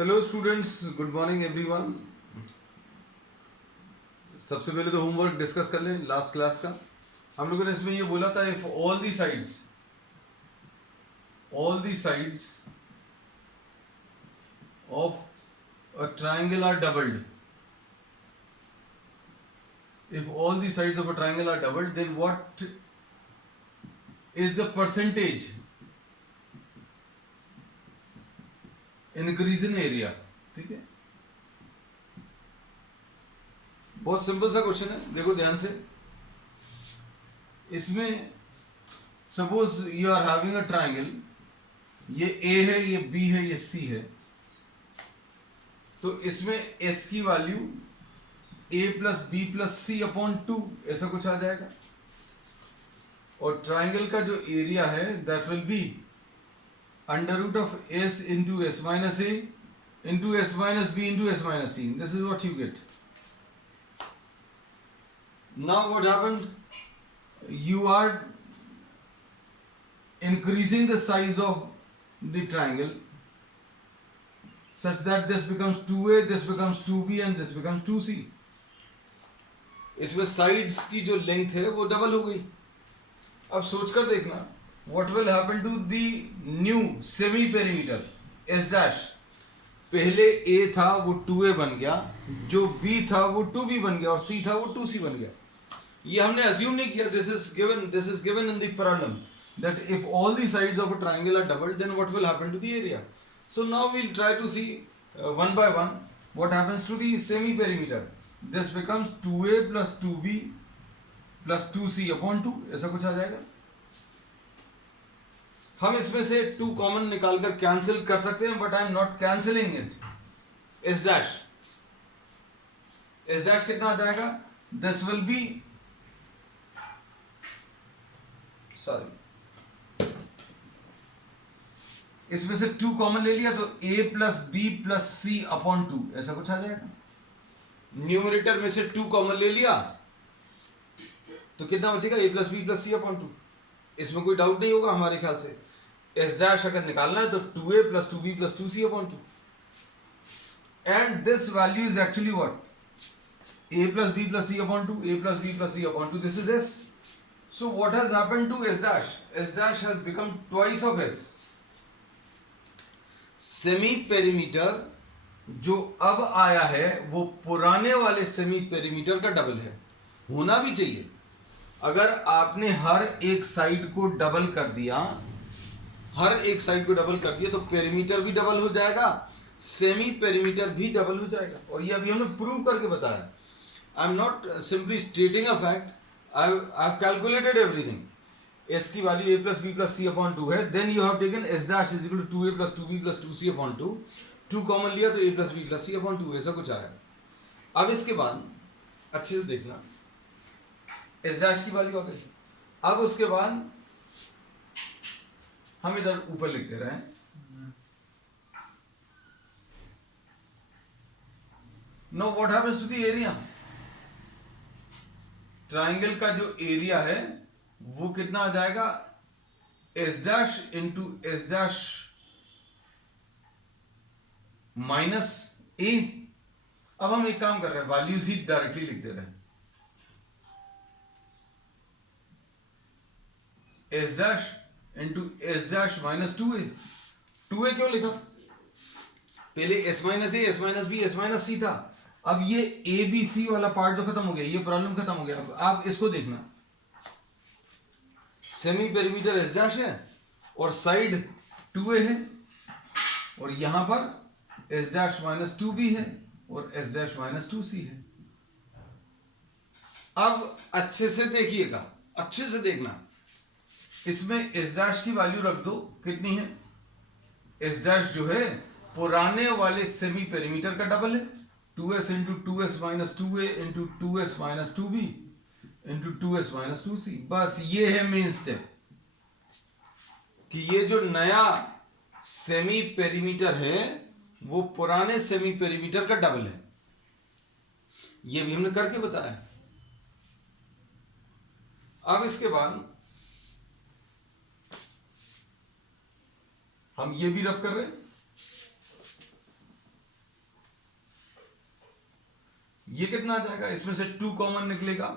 Hello students, good morning everyone. सबसे पहले तो होमवर्क डिस्कस कर लें लास्ट क्लास का। हम लोगों ने इसमें ये बोला था, if all the sides of a triangle are doubled, if all the sides of a triangle are doubled, then what is the percentage increase in area? ठीक है, बहुत सिंपल सा क्वेश्चन है, देखो ध्यान से। इसमें suppose you are having a triangle, ये ए है, ये बी है, ये सी है। तो इसमें एस की वैल्यू ए plus b plus c upon 2 ऐसा कुछ आ जाएगा। और ट्राइंगल का जो एरिया है that will be under root of s into S minus A into S minus B into S minus c. This is what you get. Now what happened, you are increasing the size of the triangle such that this becomes 2a, this becomes 2b and this becomes 2c. इसमें sides की जो length है वो double हो गई। अब सोचकर देखना, what will happen to the new semi perimeter s dash। पहले a था वो 2a बन गया, जो b था वो 2b बन गया और c था वो 2c बन गया। ये हमने assume नहीं किया, this is given in the problem that if all the sides of a triangle are doubled, then what will happen to the area. So now we'll try to see one by one what happens to the semi perimeter. This becomes 2a plus 2b plus 2c upon 2 ऐसा कुछ आ जाएगा। हम इसमें से 2 common निकालकर cancel कर सकते हैं, but I am not cancelling it. S dash कितना आ जाएगा, दिस विल बी इसमें से 2 कॉमन ले लिया तो a plus b plus c upon 2 ऐसा कुछ आ जाएगा। न्यूमरेटर में से 2 कॉमन ले लिया तो कितना बचेगा, a plus b plus c upon 2। इसमें कोई डाउट नहीं होगा हमारे ख्याल से। एस डैश अगर निकालना है तो 2a plus 2b plus 2c upon 2, and this value is actually what, a plus b plus c upon 2, a plus b plus c upon 2, this is s. So what has happened to S dash? S dash has become twice of S. Semi perimeter जो अब आया है वो पुराने वाले semi perimeter का double है, होना भी चाहिए। अगर आपने हर एक साइड को डबल कर दिया, तो पेरीमीटर भी डबल हो जाएगा, सेमी पेरीमीटर भी डबल हो जाएगा। और ये अभी हमने प्रूव करके बताया। I am not simply स्टेटिंग a fact, I've calculated everything. S की value a plus b plus c upon 2 है, then you have taken s dash is equal to 2a plus 2b plus 2c upon 2, 2 common लिया तो a plus b plus c upon 2 ऐसा कुछ आया। अब इसके बाद अच्छे से देखना, s dash की वैल्यू आ गई। अब उसके बाद हम इधर ऊपर लिख दे रहे हैं, now what happens to the area? Triangle का जो एरिया है वो कितना आ जाएगा, S dash into S dash minus A. अब हम एक काम कर रहे हैं, वैल्यूज ही डायरेक्टली लिख दे रहे हैं। S dash into S dash minus 2a। 2a क्यों लिखा, पहले S minus A, S minus B, S minus C था। अब ये ए बी सी वाला पार्ट जो खत्म हो गया, ये प्रॉब्लम खत्म हो गया। अब आप इसको देखना, सेमी पेरीमीटर एस डैश है और साइड 2a है, और यहां पर एस डैश माइनस 2b है और एस डैश माइनस 2c है। अब अच्छे से देखिएगा, अच्छे से देखना, इसमें एस डैश की वैल्यू रख दो, कितनी है, एस डैश जो है पुराने वाले सेमी पेरीमीटर का डबल है, 2s into 2s minus 2a into 2s minus 2b into 2s minus 2c। बस ये है मेन स्टेप, कि ये जो नया सेमी पेरीमीटर है वो पुराने सेमी पेरीमीटर का डबल है। ये भी हमने करके बताया। अब इसके बाद हम ये भी रब कर रहे हैं, ये कितना आ जाएगा, इसमें से 2 कॉमन निकलेगा,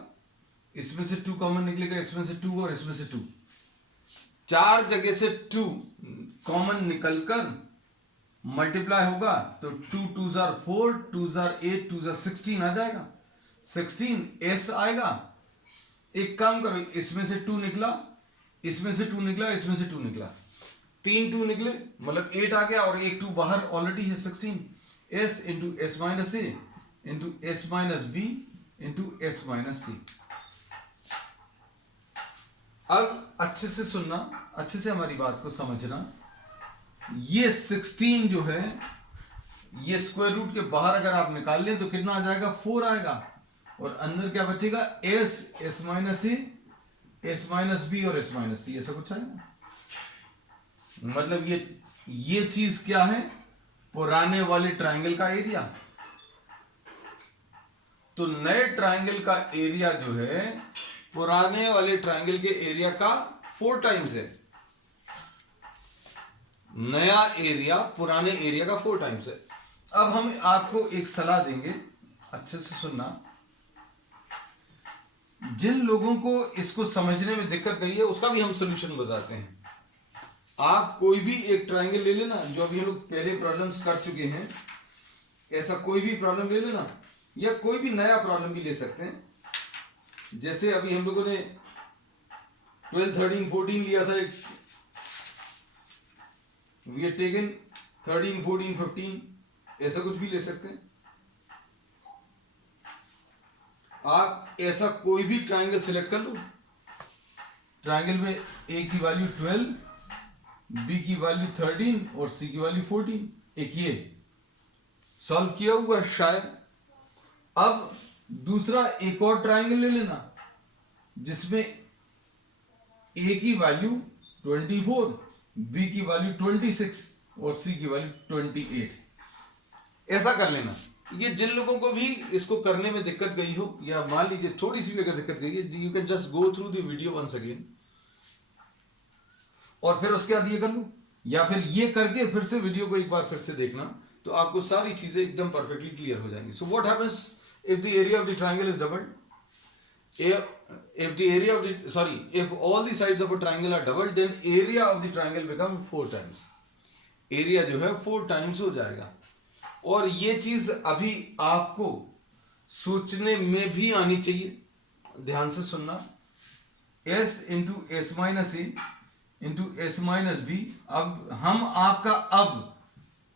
इसमें से 2 कॉमन निकलेगा, इसमें से 2 और इसमें से 2, 4 जगह से 2 कॉमन निकलकर मल्टीप्लाई होगा तो 2 2 जार 4, 2 जार 8, 2 जार 16 आ जाएगा, 16 एस आएगा। एक काम करो, इसमें से 2 निकला, इसमें से 2 निकला, इसमें से 2 निकला, 3 2 निकले, मतलब 8 आ गया और एक 2 बाहर ऑलरेडी है, 16 एस इंटू एस माइनस ए into S minus B into S minus C. अब अच्छे से सुनना, अच्छे से हमारी बात को समझना, ये 16 जो है ये स्क्वायर रूट के बाहर अगर आप निकाल लें तो कितना आ जाएगा, 4 आएगा, और अंदर क्या बचेगा, S, S minus A, S minus B और एस माइनस सी, ऐसा कुछ आएगा। मतलब ये चीज क्या है, पुराने वाले ट्रायंगल का एरिया। तो नए ट्रायंगल का एरिया जो है पुराने वाले ट्रायंगल के एरिया का 4 टाइम्स है। नया एरिया पुराने एरिया का 4 टाइम्स है। अब हम आपको एक सलाह देंगे, अच्छे से सुनना। जिन लोगों को इसको समझने में दिक्कत गई है उसका भी हम सॉल्यूशन बताते हैं। आप कोई भी एक ट्रायंगल ले लेना, जो अभी हम लोग पहले प्रॉब्लम्स कर चुके हैं, ऐसा कोई भी प्रॉब्लम ले लेना, या कोई भी नया प्रॉब्लम भी ले सकते हैं। जैसे अभी हम लोगों ने 12 13 14 लिया था, वी हैव टेकन 13 14 15, ऐसा कुछ भी ले सकते हैं। आप ऐसा कोई भी ट्रायंगल सिलेक्ट कर लो, ट्रायंगल में ए की वैल्यू 12, बी की वैल्यू 13 और सी की वैल्यू 14, एक ये सॉल्व किया हुआ है शायद। अब दूसरा एक और ट्रायंगल ले लेना जिसमें ए की वैल्यू 24, बी की वैल्यू 26 और सी की वैल्यू 28, ऐसा कर लेना। ये जिन लोगों को भी इसको करने में दिक्कत गई हो, या मान लीजिए थोड़ी सी भी अगर दिक्कत गई है, you can just go through the video once again और फिर उसके बाद ये कर लो, या फिर ये करके फिर से वीडियो को एक बार फिर से देखना, तो आपको सारी चीजें एकदम परफेक्टली क्लियर हो जाएंगी। So what happens if the area of the triangle is doubled, if all the sides of a triangle are doubled, then area of the triangle become 4 times, area जो है 4 टाइम्स हो जाएगा। और ये चीज अभी आपको सोचने में भी आनी चाहिए, ध्यान से सुनना। s इंटू एस माइनस ए इंटू एस माइनस बी। अब हम आपका अब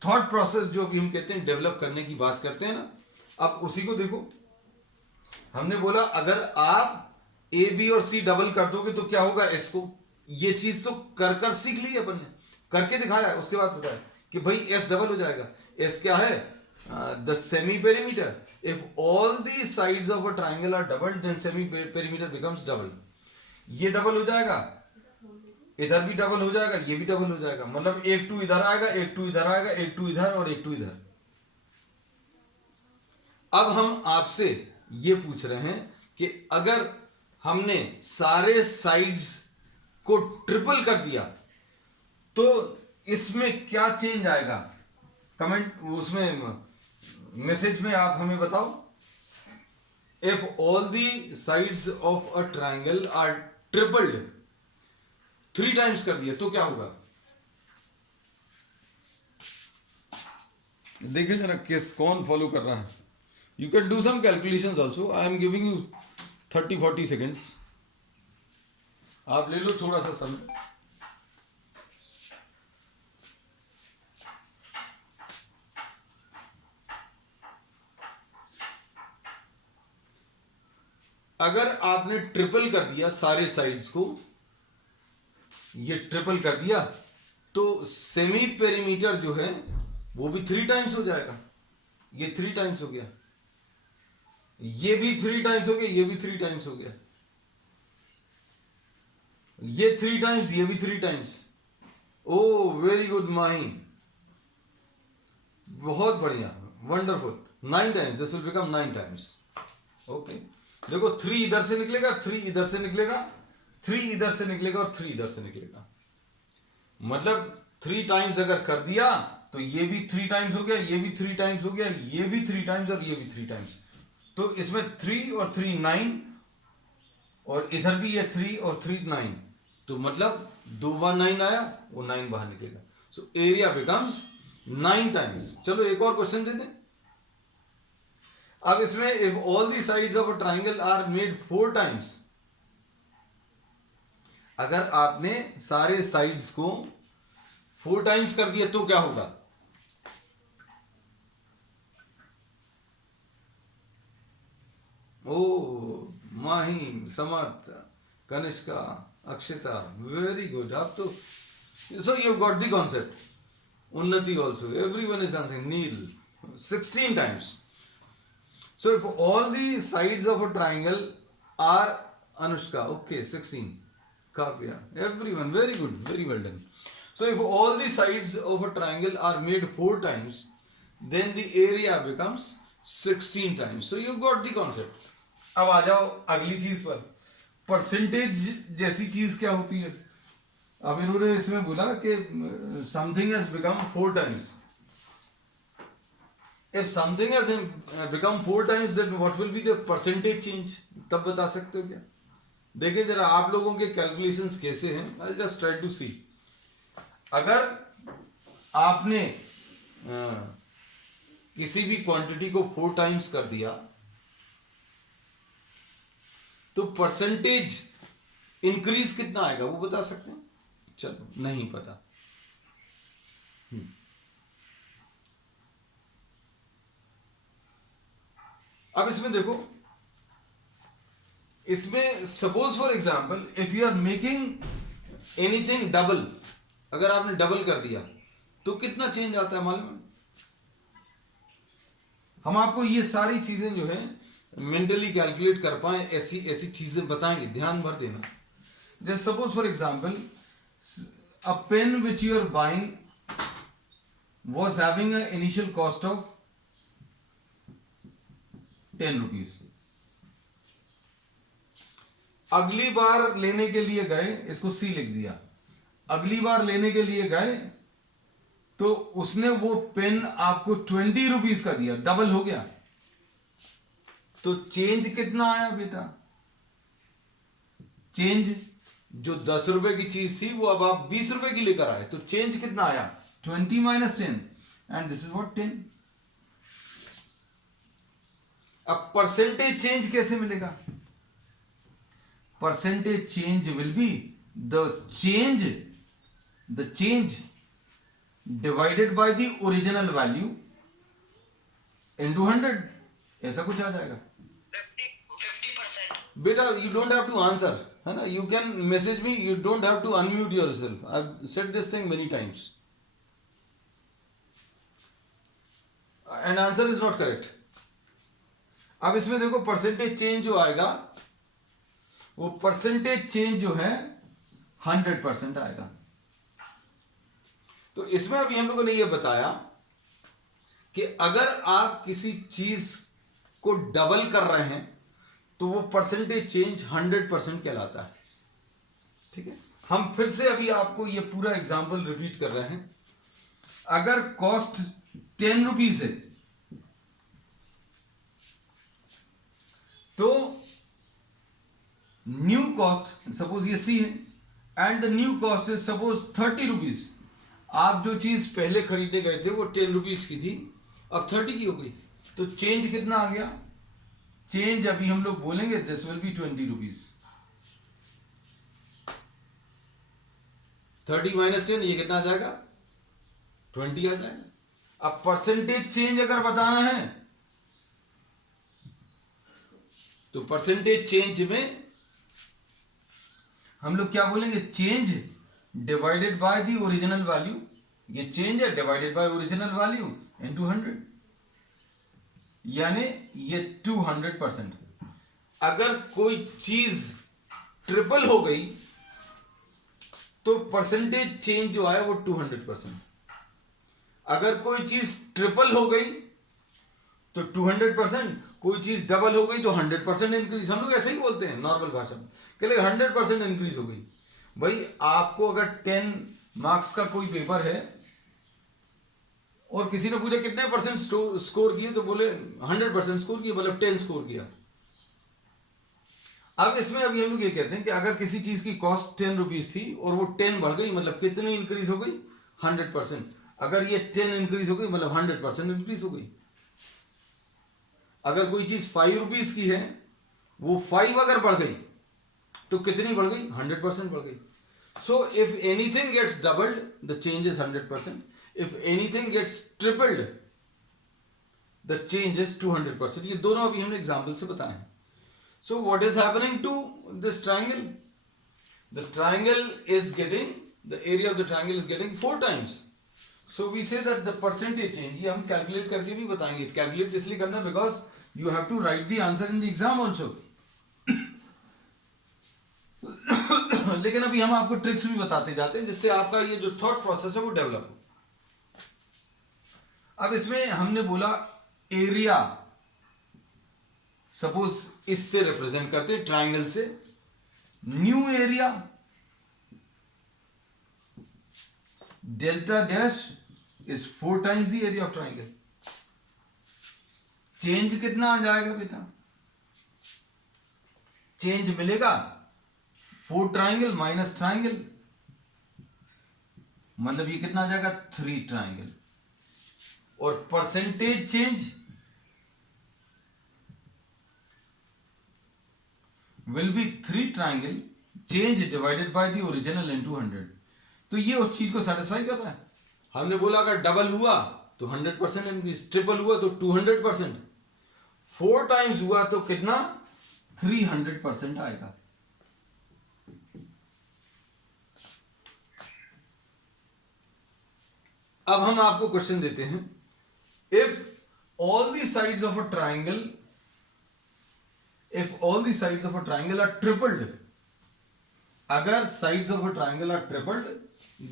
थॉट प्रोसेस जो अभी हम कहते हैं डेवलप करने की बात करते हैं ना, अब उसी को देखो। हमने बोला अगर आप ए बी और सी डबल कर दोगे तो क्या होगा, एस को। ये चीज तो कर सीख ली अपन ने, करके दिखाया है, उसके बाद बताया कि भाई एस डबल हो जाएगा। एस क्या है, the semi perimeter. If all the sides of a triangle are doubled then semi perimeter becomes double. ये डबल हो जाएगा, इधर भी डबल हो जाएगा, ये भी डबल हो जाएगा। मतलब एक 2 इधर आएगा, एक 2 इधर आएगा, एक 2 इधर और एक 2 इधर। अब हम आपसे ये पूछ रहे हैं कि अगर हमने सारे साइड्स को ट्रिपल कर दिया तो इसमें क्या चेंज आएगा। कमेंट उसमें मैसेज में आप हमें बताओ। If all the sides of a triangle are tripled, 3 times कर दिया तो क्या होगा। देखिए जरा केस कौन फॉलो कर रहा है। You can do some calculations also. I am giving you 30-40 seconds. आप ले लो थोड़ा सा समय। अगर आपने ट्रिपल कर दिया सारे साइड्स को, ये ट्रिपल कर दिया तो सेमी पेरीमीटर जो है वो भी 3 टाइम्स हो जाएगा। ये 3 टाइम्स हो गया, ये भी 3 टाइम्स हो गया, ये भी 3 टाइम्स हो गया, ये 3 टाइम्स, ये भी 3 टाइम्स। ओ वेरी गुड माही, बहुत बढ़िया, wonderful. 9 times, this will become 9 times. Okay, देखो 3 इधर से निकलेगा, 3 इधर से निकलेगा, 3 इधर से निकलेगा और 3 इधर से निकलेगा। मतलब 3 टाइम्स अगर कर दिया तो ये भी 3 टाइम्स हो गया, ये भी 3 टाइम्स हो गया, ये भी 3 टाइम्स और ये भी 3 टाइम्स। तो इसमें 3 और 3 9, और इधर भी ये 3 और 3 9, तो मतलब 2 बार 9 आया, वो 9 बाहर निकलेगा। So area becomes 9 times. चलो एक और क्वेश्चन दे दें। अब इसमें if all the sides of a triangle are made 4 times, अगर आपने सारे साइड्स को 4 टाइम्स कर दिया तो क्या होगा? ओ माही, समर्थ, कनिष्का, अक्षिता, वेरी गुड। आप तो so you got the concept. Unnati also, everyone is answering. Neel 16 times. So if all the sides of a triangle are, Anushka, okay, 16. Kavya, everyone, very good, very well done. So if all the sides of a triangle are made 4 times, then the area becomes 16 times. So you got the concept. अब आ जाओ अगली चीज पर। Percentage जैसी चीज क्या होती है? अब इन्होंने इसमें बोला कि something has become 4 times. If something has become 4 times, then what will be the percentage change? तब बता सकते हो क्या? देखिए जरा आप लोगों के कैलकुलेशंस कैसे हैं। I'll just try to see. अगर आपने किसी भी क्वांटिटी को 4 टाइम्स कर दिया तो परसेंटेज इंक्रीज कितना आएगा वो बता सकते हैं? चलो नहीं पता। अब इसमें देखो, इसमें suppose for example if you are making anything double, अगर आपने डबल कर दिया तो कितना चेंज आता है मालूम है? हम आपको ये सारी चीजें जो है मेंटली कैलकुलेट कर पाए ऐसी ऐसी चीजें बताएंगे, ध्यान भर देना। जैसे suppose for example a pen which you are buying was having a initial cost of 10 rupees. अगली बार लेने के लिए गए, इसको सी लिख दिया, अगली बार लेने के लिए गए तो उसने वो पेन आपको 20 रुपीज का दिया, डबल हो गया। तो चेंज कितना आया बेटा? चेंज जो 10 रुपए की चीज थी वो अब आप 20 रुपए की लेकर आए, तो चेंज कितना आया? 20 minus 10, and this is what 10। अब परसेंटेज चेंज कैसे मिलेगा? Percentage change will be the change divided by the original value into 100, ऐसा कुछ आ जाएगा। 50%। बेटा you don't have to answer, है ना? You can message me, you don't have to unmute yourself. I have said this thing many times and answer is not correct. अब इसमें देखो परसेंटेज चेंज जो आएगा वो परसेंटेज चेंज जो है 100% आएगा। तो इसमें अभी हम लोगों ने ये बताया कि अगर आप किसी चीज को डबल कर रहे हैं तो वो परसेंटेज चेंज 100% कहलाता है। ठीक है, हम फिर से अभी आपको ये पूरा एग्जांपल रिपीट कर रहे हैं। अगर कॉस्ट 10 रुपीज है तो न्यू कॉस्ट सपोज ये सी है and the new cost is suppose 30 rupees. आप जो चीज पहले खरीदे गए थे वो 10 रुपीज की थी, अब 30 की हो गई, तो चेंज कितना आ गया? चेंज अभी हम लोग बोलेंगे this will be 20 rupees. 30 minus 10 ये कितना आ जाएगा? 20 आ जाएगा। अब परसेंटेज चेंज अगर बताना है तो परसेंटेज चेंज में हम लोग क्या बोलेंगे? Change divided by the original value. ये चेंज है divided by original value into 100, यानी ये 200%। अगर कोई चीज ट्रिपल हो गई तो परसेंटेज चेंज जो आया वो 200%। अगर कोई चीज ट्रिपल हो गई तो 200%, कोई चीज डबल हो गई तो 100% इंक्रीज। हम लोग ऐसे ही बोलते हैं नॉर्मल भाषा में कि 100% इंक्रीज हो गई। भाई आपको अगर 10 मार्क्स का कोई पेपर है और किसी ने पूछा कितने परसेंट स्कोर किए, तो बोले 100% स्कोर किए, मतलब 10 स्कोर किया। अब इसमें अभी हम लोग ये कहते हैं कि अगर किसी चीज की कॉस्ट 10 रुपीज थी और वो 10 बढ़ गई, मतलब कितनी इंक्रीज हो गई, 100%। अगर ये 10 इंक्रीज हो गई मतलब 100% इंक्रीज हो गई। अगर कोई चीज 5 रुपीज की है, वो 5 अगर बढ़ गई तो कितनी बढ़ गई, 100% बढ़ गई। So if anything gets doubled the change is 100%, if anything gets tripled the change is 200%। ये दोनों अभी हमने एग्जाम्पल से बताए हैं। So what is happening to this triangle? The triangle is getting, the area of the triangle is getting 4 times. So we say that the percentage change, ये हम calculate करके भी बताएंगे। Calculate इसलिए करना because you have to write the answer in the exam also. लेकिन अभी हम आपको ट्रिक्स भी बताते जाते हैं जिससे आपका ये जो थॉट प्रोसेस है वो डेवलप हो। अब इसमें हमने बोला एरिया, सपोज इससे रिप्रेजेंट करते हैं ट्राइंगल से, new area delta dash is 4 times the area of triangle. Change कितना आ जाएगा बेटा, चेंज मिलेगा 4 ट्राइंगल माइनस ट्राइंगल, मतलब ये कितना आ जाएगा 3 ट्राइंगल। और percentage change will be 3 triangle change divided by the original into 100। तो ये उस चीज को सेटिस्फाई कर रहा है। हमने बोला अगर डबल हुआ तो 100% इंक्रीज, ट्रिपल हुआ तो 200%, 4 टाइम्स हुआ तो कितना 300% आएगा। अब हम आपको क्वेश्चन देते हैं, if all the sides of a triangle, if all the sides of a triangle are tripled, अगर sides of a triangle are tripled,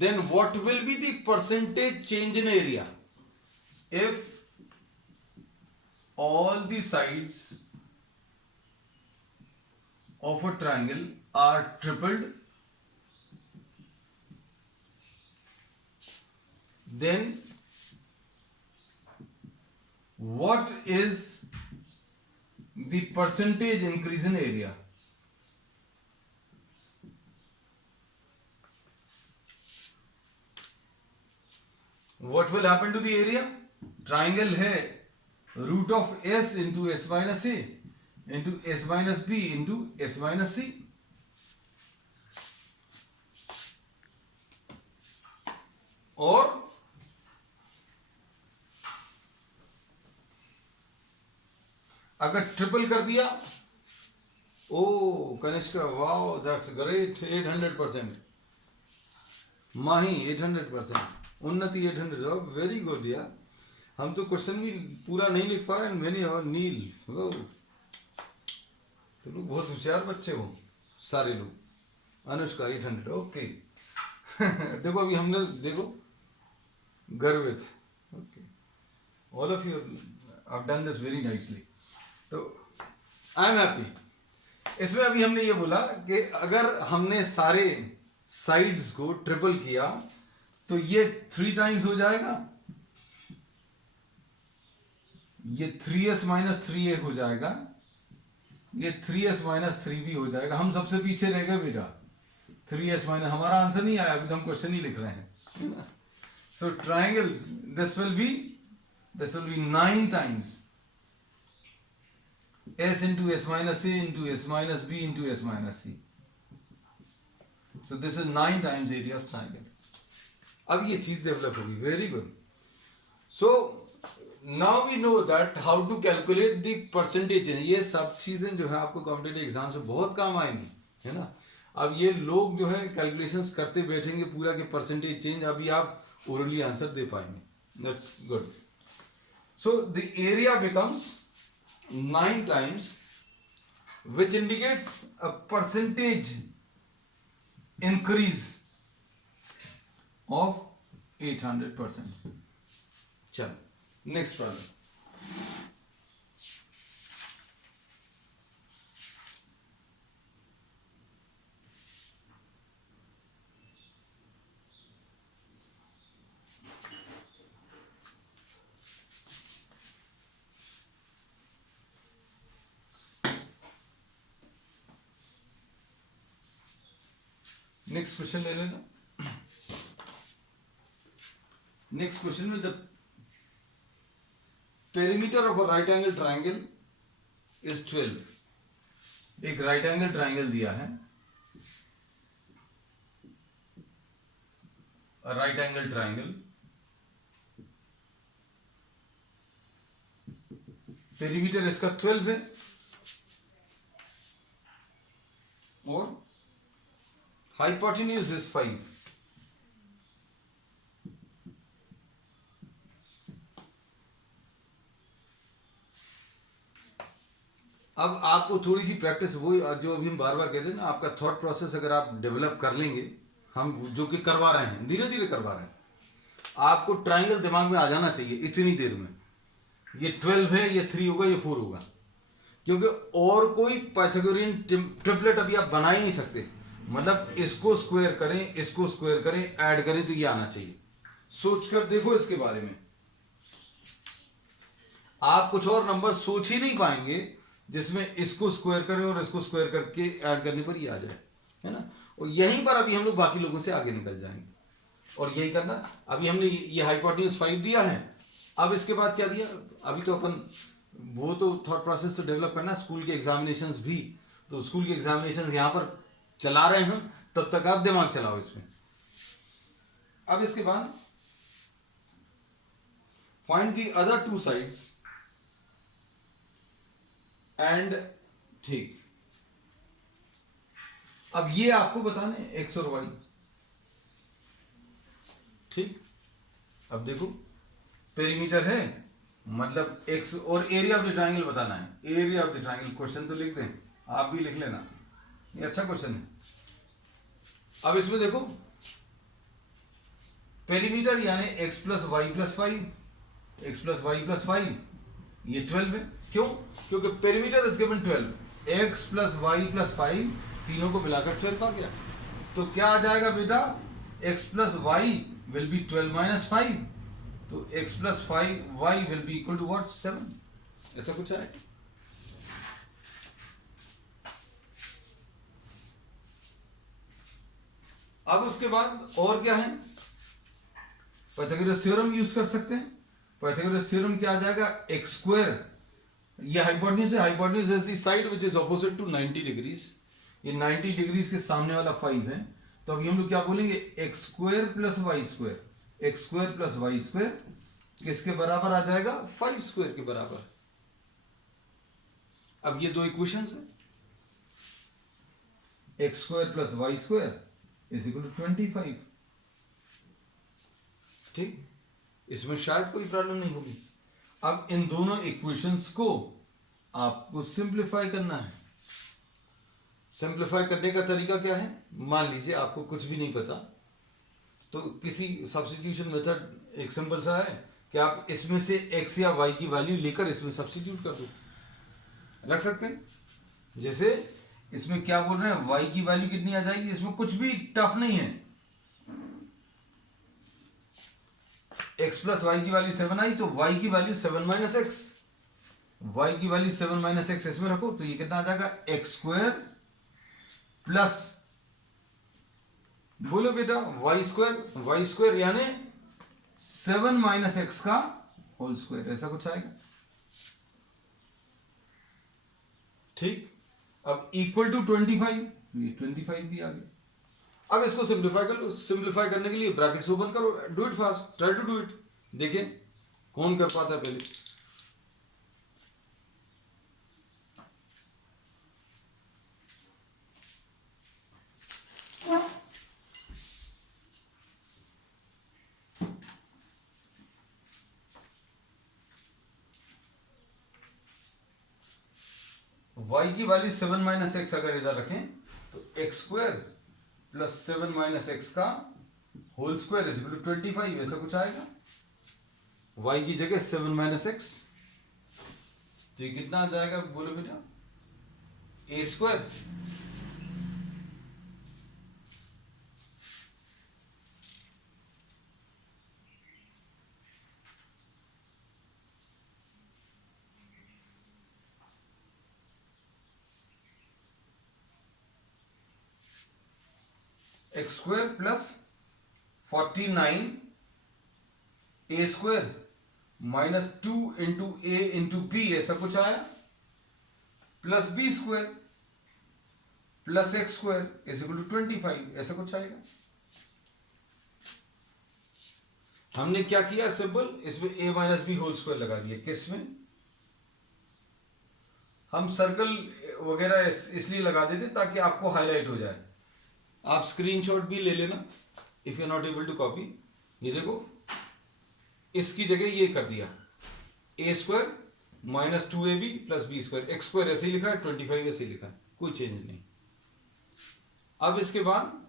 then what will be the percentage change in area? If all the sides of a triangle are tripled, then what is the percentage increase in area? What will happen to the area? Triangle है root of s into s minus a into s minus b into s minus c। और अगर triple कर दिया, ओ Kanishka wow that's great, 800%, माही 800%, उन्नति 800, very good यार। हम तो question भी पूरा नहीं लिख पाए, मैंने और नील, ओ तो लोग बहुत होशियार बच्चे हो सारे लोग। अनुष्का 800, ओके। देखो अभी हमने देखो गर्वित, okay, all of you have done this very nicely, तो आई एम हैप्पी। इसमें अभी हमने ये बोला कि अगर हमने सारे साइड्स को ट्रिपल किया तो ये 3 टाइम्स हो जाएगा, ये 3s माइनस 3a हो जाएगा, ये 3s माइनस 3b हो जाएगा। हम सबसे पीछे रह गए बेटा, 3s माइनस, हमारा आंसर नहीं आया अभी तो हम क्वेश्चन ही लिख रहे हैं। So triangle this will be 9 times s into s minus a into s minus b into s minus c। So this is 9 times area of triangle। अब ये चीज डेवलप होगी, very good. So now we know that how to calculate the percentage. ये सब चीजें जो है आपको कॉम्पिटेटिव एग्जाम से बहुत काम आएंगी, है ना। अब ये लोग जो है कैलकुलेशंस करते बैठेंगे पूरा के परसेंटेज चेंज, अभी आप ओरली आंसर दे पाएंगे, that's good. So the area becomes 9 times, which indicates a percentage increase of 800%। चलो नेक्स्ट प्रॉब्लम। नेक्स्ट क्वेश्चन ले लेना. नेक्स्ट क्वेश्चन में the perimeter of a right angle triangle is 12. एक right angle triangle दिया है. Right angle triangle, perimeter इसका 12 है और हाइपोटेन्यूज इज 5. अब आपको थोड़ी सी प्रैक्टिस, वो जो अभी हम बार बार कहते हैं ना, आपका थॉट प्रोसेस अगर आप डेवलप कर लेंगे, हम जो कि करवा रहे हैं, धीरे धीरे करवा रहे हैं, आपको ट्राइंगल दिमाग में आ जाना चाहिए इतनी देर में. ये 12 है, ये 3 होगा, ये 4 होगा, क्योंकि और कोई पाइथागोरियन ट्रिपलेट अभी आप बना ही नहीं सकते. मतलब इसको स्क्वायर करें, इसको स्क्वायर करें, ऐड करें तो ये आना चाहिए. सोचकर देखो इसके बारे में. आप कुछ और नंबर सोच ही नहीं पाएंगे जिसमें इसको स्क्वायर करें और इसको स्क्वायर करके ऐड करने पर ये आ जाए, है ना. और यहीं पर अभी हम लोग बाकी लोगों से आगे निकल जाएंगे. और यही करना. अभी हमने ये हाइपोटेन्यूज 5 दिया है. अब इसके बाद क्या दिया, अभी तो अपन वो तो थॉट प्रोसेस तो डेवलप करना, स्कूल के एग्जामिनेशंस भी, तो स्कूल के एग्जामिनेशंस यहाँ पर चला रहे हैं हम, तब तक आप दिमाग चलाओ इसमें. अब इसके बाद find the other 2 sides and, ठीक. अब ये आपको बताने एक्स और वाई, ठीक. अब देखो पेरीमीटर है, मतलब एक्स, और एरिया ऑफ द ट्राइंगल बताना है. Area of the triangle, question तो लिख दें, आप भी लिख लेना, ये अच्छा क्वेश्चन है. अब इसमें देखो पेरीमीटर यानी x plus y plus 5, x plus y plus 5, ये 12 है. क्यों? क्योंकि perimeter is given 12, x plus y plus 5, तीनों को मिलाकर 12 आ गया. तो क्या आ जाएगा बेटा, x plus y will be 12 minus 5, तो x plus 5 y will be equal to what, 7. ऐसा कुछ है. अब उसके बाद और क्या है, पाइथागोरस थ्योरम यूज कर सकते हैं. पाइथागोरस थ्योरम क्या आ जाएगा, एक्स स्क्वायर, ये हाइपोटेन्यूज है, hypotenuse is the side which is opposite to 90 degrees. ये 90 डिग्रीज के सामने वाला 5 है. तो अभी हम लोग क्या बोलेंगे, x square plus y square, x square plus y square किसके बराबर आ जाएगा, 5 स्क्वायर के बराबर. अब ये 2 इक्वेशंस हैं, x square plus y square is equal to 25. ठीक, इसमें शायद कोई प्रॉब्लम नहीं होगी. अब इन दोनों इक्वेशंस को आपको सिंप्लीफाई करना है. सिंप्लीफाई करने का तरीका क्या है, मान लीजिए आपको कुछ भी नहीं पता, तो किसी सब्स्टिट्यूशन मेथड एक सिंपल सा है कि आप इसमें से x या y की वैल्यू लेकर इसमें सब्स्टिट्यूट कर दो. रख सकते हैं. जैसे इसमें क्या बोल रहे हैं, y की वैल्यू कितनी आ जाएगी, इसमें कुछ भी टफ नहीं है. x प्लस वाई की वैल्यू 7 आई, तो y की वैल्यू 7 माइनस एक्स, y की वैल्यू 7 माइनस एक्स इसमें रखो, तो ये कितना आ जाएगा, एक्स स्क्वायर प्लस, बोलो बेटा, वाई स्क्वायर यानी 7 माइनस एक्स का होल स्क्वायर, ऐसा कुछ आएगा. ठीक. अब इक्वल टू 25, ये 25 भी आ गया. अब इसको सिंप्लीफाई कर लो. सिंप्लीफाई करने के लिए ब्रैकेट्स ओपन करो. Do it fast, try to do it. देखिए कौन कर पाता है पहले. y की वैल्यू 7 माइनस एक्स अगर इधर रखें तो X square plus 7 minus X का whole square is equal to 25, ऐसा कुछ आएगा. y की जगह 7 माइनस एक्स, तो ये कितना आ जाएगा, बोलो बेटा, a square x square plus 49 a square minus 2 into a into b ऐसा कुछ आया, plus B square plus x square is equal to 25 ऐसा कुछ आएगा। हमने क्या किया, सिंपल इसमें a minus b whole square लगा दिया। किस में? हम सर्कल वगैरह इसलिए लगा देते ताकि आपको हाईलाइट हो जाए। आप स्क्रीनशॉट भी ले लेना if you are not able to copy. ये देखो, इसकी जगह ये कर दिया, A square minus 2ab plus B square, x square ऐसे ही लिखा है, 25 ऐसे ही लिखा है, कोई चेंज नहीं। अब इसके बाद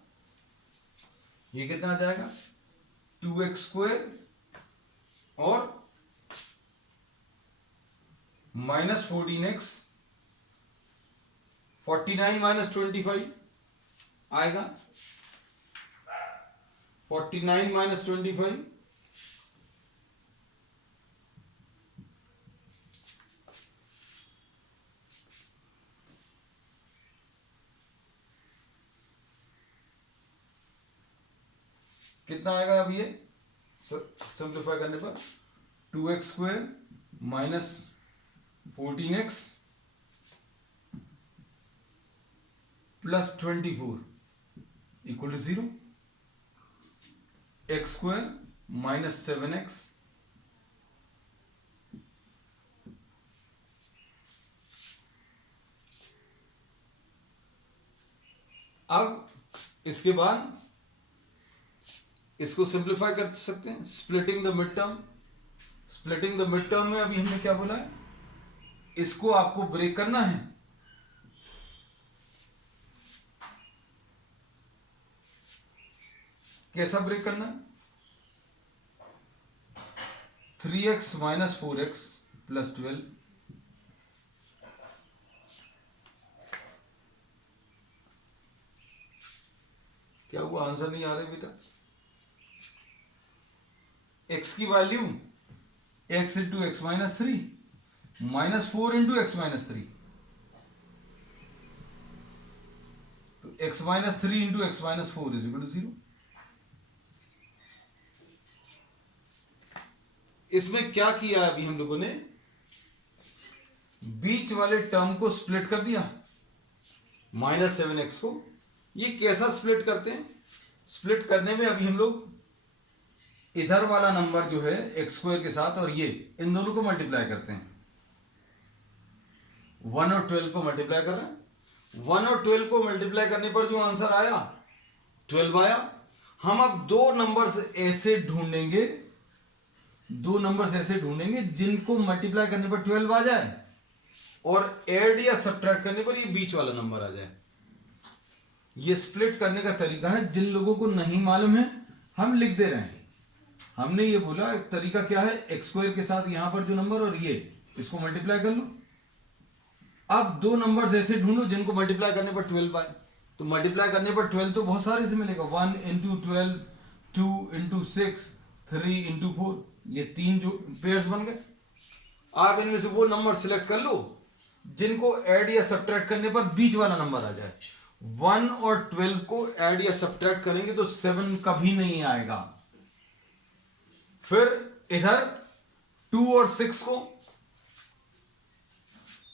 ये कितना आ जाएगा, 2x स्क्वायर और माइनस 14x, 49 माइनस 25 आएगा, 49 माइनस 25 कितना आएगा। अब ये सिंप्लीफाई करने पर 2x square minus 14x plus 24 equal to 0, x square minus 7x अब इसके बाद इसको सिंप्लीफाई कर सकते हैं, splitting the mid term. Splitting the mid term में अभी हमने क्या बोला है, इसको आपको ब्रेक करना है। कैसा ब्रेक करना है, 3x माइनस 4x प्लस 12, क्या हुआ, आंसर नहीं आ रहा अभी तक। x की value x into x minus 3 minus 4 into x minus 3, तो x minus 3 into x minus 4 is equal to 0। इसमें क्या किया है, अभी हम लोगों ने बीच वाले टर्म को स्प्लिट कर दिया, माइनस 7x को। ये कैसा स्प्लिट करते हैं, स्प्लिट करने में अभी हम लोग इधर वाला नंबर जो है एक्स स्क्वायर के साथ और ये इन दोनों को मल्टीप्लाई करते हैं। 1 और 12 को मल्टीप्लाई कर रहे हैं, 1 और 12 को मल्टीप्लाई करने पर जो आंसर आया 12 आया। हम अब दो नंबर्स ऐसे ढूंढेंगे, दो नंबर्स ऐसे ढूंढेंगे जिनको मल्टीप्लाई करने पर 12 आ जाए और ऐड या सब्ट्रैक्ट करने पर ये बीच वाला नंबर आ जाए। ये स्प्लिट करने का तरीका है, जिन लोगों को नहीं मालूम है हम लिख दे रहे हैं। हमने ये बोला तरीका क्या है, एक्स स्क्वायर के साथ यहां पर जो नंबर और ये इसको मल्टीप्लाई कर लो। अब दो नंबर्स ऐसे ढूंढो जिनको मल्टीप्लाई करने पर 12 आए। तो मल्टीप्लाई करने पर 12 तो बहुत सारे से मिलेगा, 1 इंटू 12, 2 इंटू 6, 3 इंटू 4, ये तीन जो पेयर्स बन गए। आप इनमें से वो नंबर सिलेक्ट कर लो जिनको ऐड या सब्ट्रैक्ट करने पर बीच वाला नंबर आ जाए। 1 और 12 को ऐड या सब्ट्रैक्ट करेंगे तो 7 कभी नहीं आएगा। फिर इधर 2 और 6 को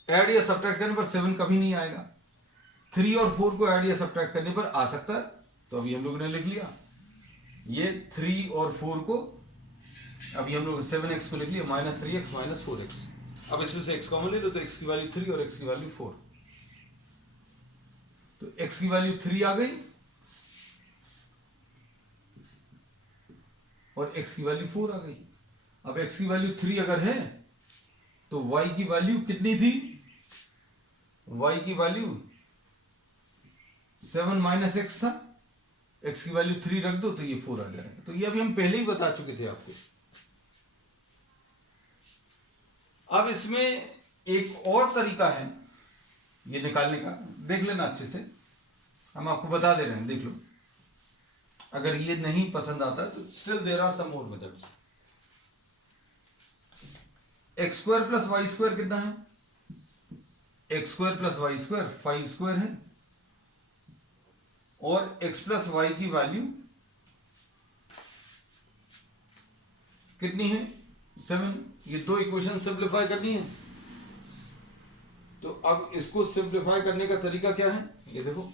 ऐड या सब्ट्रैक्ट करने पर 7 कभी नहीं आएगा। 3 और 4 को ऐड या सब्ट्रैक्ट करने पर आ सकता है, तो अभी हम लोगों ने लिख लिया। ये 3 और 4 को अभी हम लोग 7x को लिख लिया, माइनस 3x माइनस 4x। अब इसमें से x कॉमन ले लो तो x की वैल्यू 3 और x की वैल्यू 4, तो x की वैल्यू 3 आ गई और x की वैल्यू 4 आ गई। अब x की वैल्यू 3 अगर है तो y की वैल्यू कितनी थी, y की वैल्यू 7 माइनस x था, x की वैल्यू 3 रख दो तो ये 4 आ जाएगा। तो ये अभी हम पहले ही बता चुके थे आपको। अब इसमें एक और तरीका है ये निकालने का, देख लेना अच्छे से, हम आपको बता दे रहे हैं, देख लो। अगर ये नहीं पसंद आता तो still there are some more methods. X square plus y square कितना है, x square plus y square 5 square है, और x प्लस वाई की वैल्यू कितनी है 7। ये दो इक्वेशन सिंप्लीफाई करनी है। तो अब इसको सिंप्लीफाई करने का तरीका क्या है, ये देखो।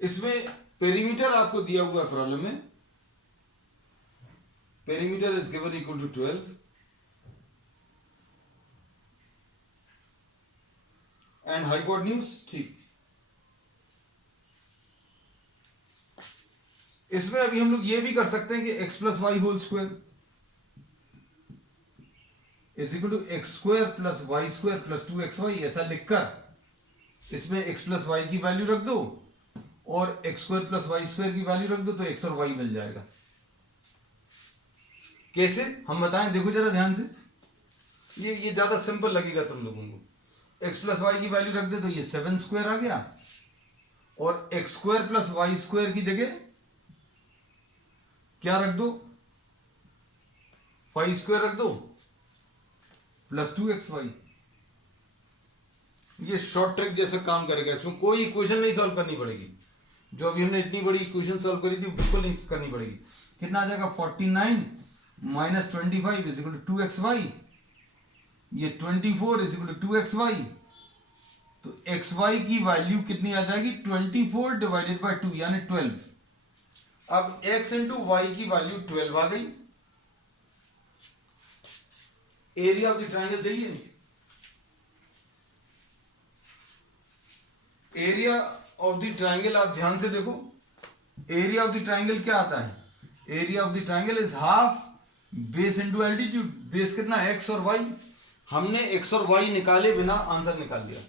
इसमें पेरीमीटर आपको दिया हुआ है प्रॉब्लम में। Perimeter is given equal to 12 and hypotenuse, ठीक। इसमें अभी हम लोग ये भी कर सकते हैं कि x plus y whole square is equal to x square plus y square plus 2xy, ऐसा लिखकर इसमें x प्लस वाई की वैल्यू रख दो और x square plus y square की वैल्यू रख दो, तो x और y मिल जाएगा। कैसे हम बताएं, देखो जरा ध्यान से। ये ज्यादा सिंपल लगेगा तुम लोगों को। x प्लस वाई की वैल्यू रख दे तो ये 7 स्क्वायर आ गया, और x square plus y square की जगह क्या रख दो, 5 स्क्वायर रख दो प्लस 2xy। ये शॉर्ट ट्रिक जैसा काम करेगा। इसमें कोई इक्वेशन नहीं सॉल्व करनी पड़ेगी। जो अभी हमने इतनी बड़ी इक्वेशन सॉल्व करी थी बिल्कुल नहीं करनी पड़ेगी। कितना आ जाएगा 49 minus 25 is equal to 2xy। ये 24 इज इक्वल टू 2xy। तो xy की वैल्यू कितनी आ जाएगी 24 डिवाइडेड बाय 2 यानी 12। अब x इंटू वाई की वैल्यू 12 आ गई। एरिया ऑफ द ट्राइंगल चाहिए नहीं। एरिया ऑफ द ट्राइंगल आप ध्यान से देखो। एरिया ऑफ द ट्राइंगल क्या आता है, area of the triangle is half base into altitude. Base कितना x और y, हमने x और y निकाले बिना आंसर निकाल लिया।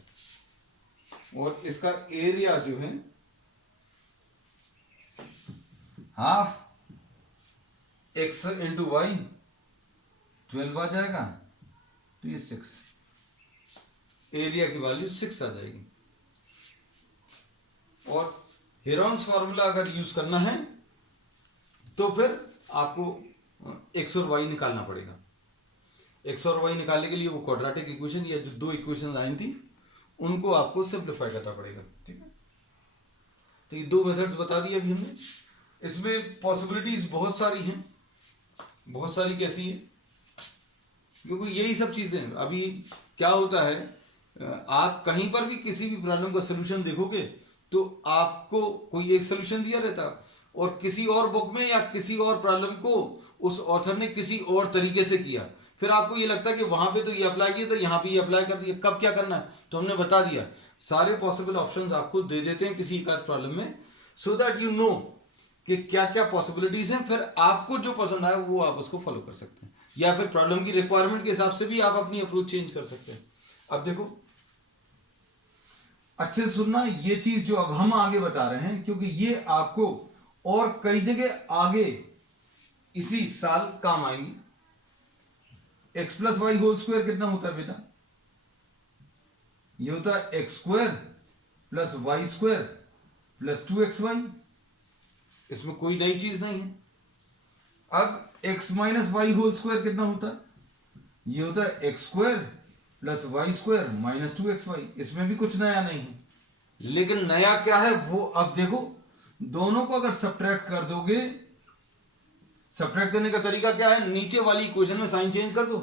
और इसका एरिया जो है हाफ x इंटू वाई 12 आ जाएगा, तो ये 6। एरिया की वैल्यू 6 आ जाएगी। और हेरॉन्स फॉर्मूला अगर यूज करना है तो फिर आपको x और y निकालना पड़ेगा। x और y निकालने के लिए वो क्वाड्रेटिक इक्वेशन या जो दो इक्वेशन आई थी उनको आपको सिंप्लीफाई करना पड़ेगा, ठीक है। तो ये दो मेथड्स बता दिए अभी हमने। इसमें पॉसिबिलिटीज बहुत सारी हैं। बहुत सारी कैसी है, क्योंकि यही सब चीजें हैं। अभी क्या होता है, आप कहीं पर भी किसी भी प्रॉब्लम का सोल्यूशन देखोगे तो आपको कोई एक सोल्यूशन दिया रहता, और किसी और बुक में या किसी और प्रॉब्लम को उस ऑथर ने किसी और तरीके से किया। फिर आपको ये लगता है कि वहां पे तो ये अप्लाई किया था, यहाँ पे ये अप्लाई कर दिया, कब क्या करना है तो हमने बता दिया। सारे पॉसिबल ऑप्शंस आपको दे देते हैं किसी एक प्रॉब्लम में, सो दैट यू नो कि क्या क्या पॉसिबिलिटीज हैं। फिर आपको जो पसंद आए वो आप उसको फॉलो कर सकते हैं, या फिर प्रॉब्लम की रिक्वायरमेंट के हिसाब से भी आप अपनी अप्रोच चेंज कर सकते हैं। अब देखो अच्छे से सुनना, ये चीज जो अब हम आगे बता रहे हैं, क्योंकि ये आपको और कई जगह आगे इसी साल काम आएंगी। X plus y whole square कितना होता है बेटा, ये होता है x square plus y square plus 2xy। इसमें कोई नई चीज नहीं है। अब x minus Y whole square कितना होता है, ये होता है x square plus y square minus 2xy। इसमें भी कुछ नया नहीं है, लेकिन नया क्या है वो अब देखो। दोनों को अगर सब्ट्रैक्ट कर दोगे, सब्ट्रैक्ट करने का तरीका क्या है, नीचे वाली इक्वेशन में साइन चेंज कर दो।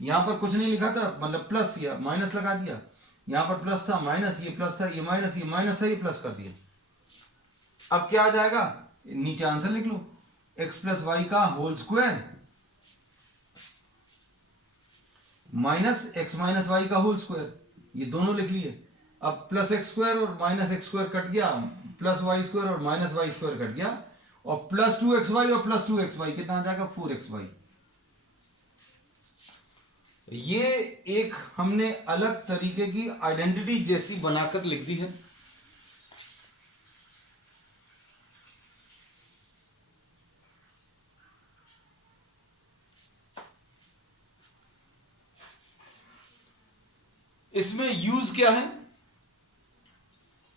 यहां पर कुछ नहीं लिखा था, मतलब प्लस या माइनस लगा दिया। यहां पर प्लस था, माइनस, ये प्लस था, ये माइनस था, ये प्लस कर दिया। अब क्या आ जाएगा, नीचे आंसर लिख लो, एक्स प्लस वाई का whole square minus x minus Y का होल स्क्वायर, ये दोनों लिख लिए। अब प्लस एक्स स्क्वायर और माइनस एक्स स्क्वायर कट गया, प्लस वाई स्क्वायर और माइनस वाई स्क्वायर कट गया, और प्लस 2xy और प्लस 2xy कितना आ जाएगा 4xy। ये एक हमने अलग तरीके की आइडेंटिटी जैसी बनाकर लिख दी है। इसमें यूज क्या है,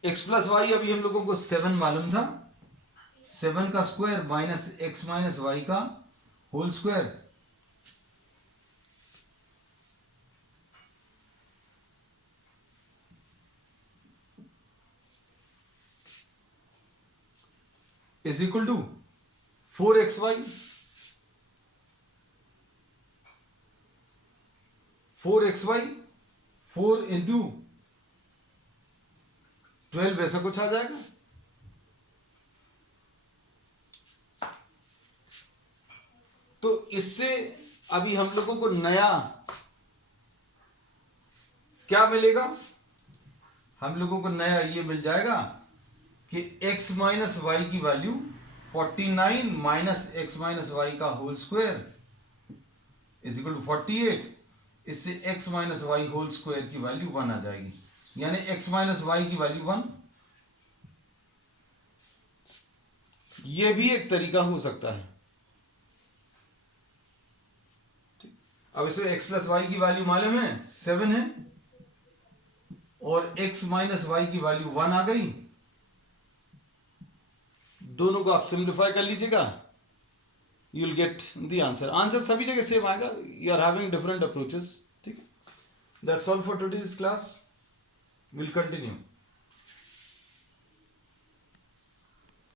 x प्लस वाई अभी हम लोगों को 7 मालूम था, 7 का square minus x minus Y का whole square, is equal to 4xy, 4xy 4 into 12 ऐसा कुछ आ जाएगा। तो इससे अभी हम लोगों को नया क्या मिलेगा, हम लोगों को नया ये मिल जाएगा कि x माइनस वाई की value 49 minus x minus Y का whole square is equal to 48। इससे x minus Y whole square की वैल्यू 1 आ जाएगी, यानी x माइनस वाई की वैल्यू 1। यह भी एक तरीका हो सकता है। अब इसमें x प्लस वाई की वैल्यू मालूम है 7 है और x माइनस वाई की वैल्यू 1 आ गई। दोनों को आप सिंप्लीफाई कर लीजिएगा, you will get the answer. Answer सभी जगह सेम आएगा, you are having different approaches. ठीक है, that's all for today's class, will continue.